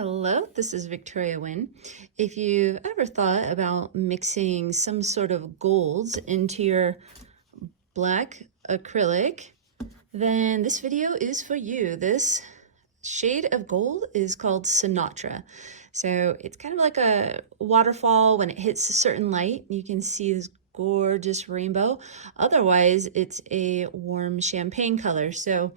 Hello, this is Victoria Wynn. If you've ever thought about mixing some sort of golds into your black acrylic, then this video is for you. This shade of gold is called Sinatra. So it's kind of like a waterfall. When it hits a certain light, you can see this gorgeous rainbow. Otherwise, it's a warm champagne color. So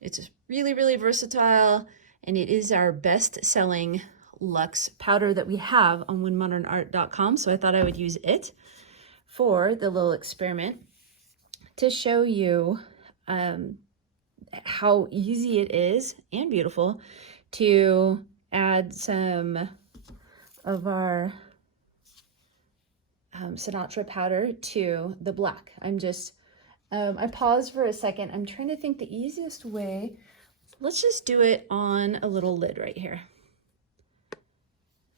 it's really, really versatile. And it is our best-selling Luxe powder that we have on WynnModernArt.com. So I thought I would use it for the little experiment to show you how easy it is and beautiful to add some of our Sinatra powder to the black. I paused for a second. I'm trying to think the easiest way. Let's just do it on a little lid right here.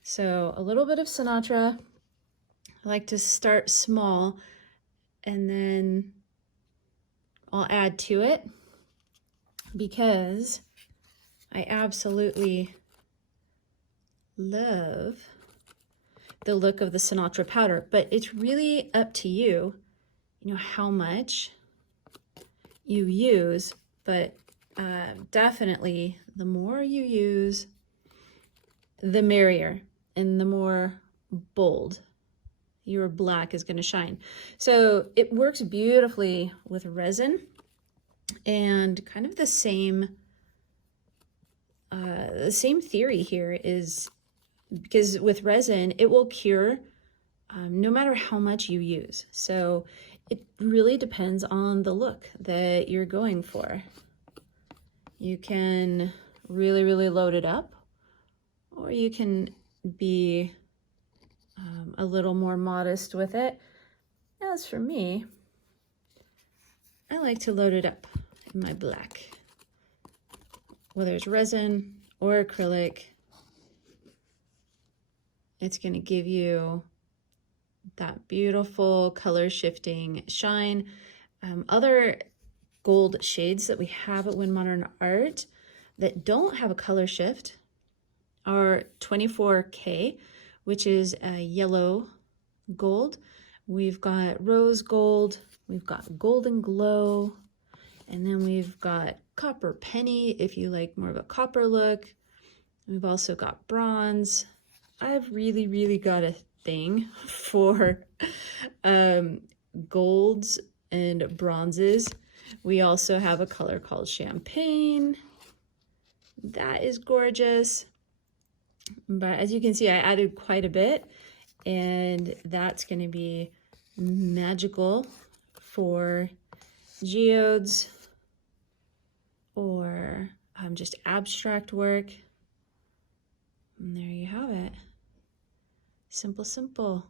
So a little bit of Sinatra. I like to start small and then I'll add to it because I absolutely love the look of the Sinatra powder, but it's really up to you, how much you use, but definitely the more you use, the merrier, and the more bold your black is going to shine. So it works beautifully with resin, and kind of the same theory here is because with resin, it will cure no matter how much you use. So it really depends on the look that you're going for. You can really, really load it up, or you can be a little more modest with it. As for me, I like to load it up in my black, whether it's resin or acrylic. It's going to give you that beautiful color shifting shine. Other gold shades that we have at Wynn Modern Art that don't have a color shift are 24K, which is a yellow gold. We've got rose gold, we've got golden glow, and then we've got copper penny if you like more of a copper look. We've also got bronze. I've really, really got a thing for golds and bronzes. We also have a color called champagne. That is gorgeous. But as you can see, I added quite a bit, and that's going to be magical for geodes or just abstract work. And there you have it. Simple, simple.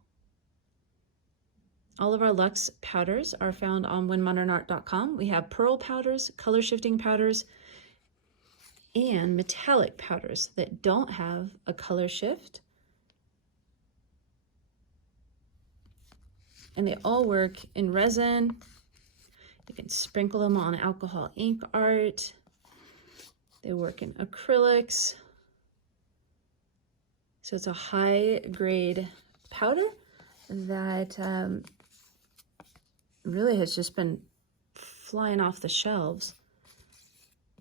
All of our Luxe powders are found on WynnModernArt.com. We have pearl powders, color shifting powders, and metallic powders that don't have a color shift. And they all work in resin. You can sprinkle them on alcohol ink art. They work in acrylics. So it's a high grade powder that really has just been flying off the shelves,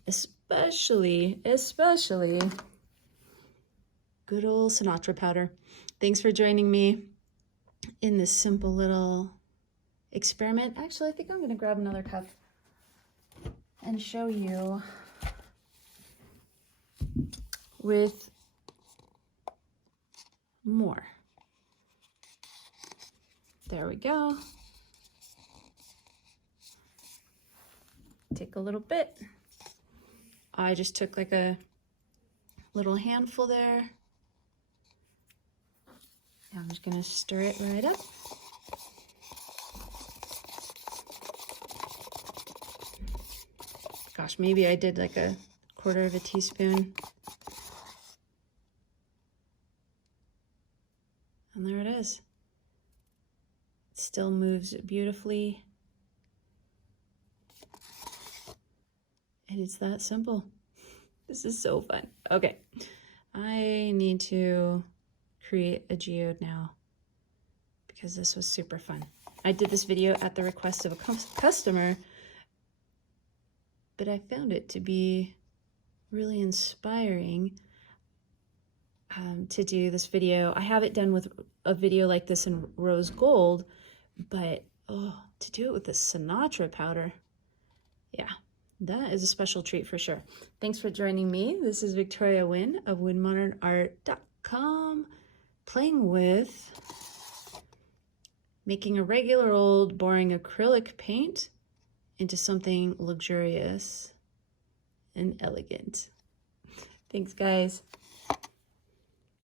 especially good old Sinatra powder. Thanks for joining me in this simple little experiment. Actually, I think I'm going to grab another cup and show you with more. There we go. Take a little bit. I just took like a little handful there. Now I'm just gonna stir it right up. Gosh, maybe I did like a quarter of a teaspoon. And there it is. It still moves beautifully. And it's that simple. This is so fun. Okay, I need to create a geode now because this was super fun. I did this video at the request of a customer, but I found it to be really inspiring to do this video. I have it done with a video like this in rose gold, but to do it with the Sinatra powder, yeah, that is a special treat for sure. Thanks for joining me. This is Victoria Wynn of WynnModernArt.com, playing with making a regular old boring acrylic paint into something luxurious and elegant. Thanks, guys.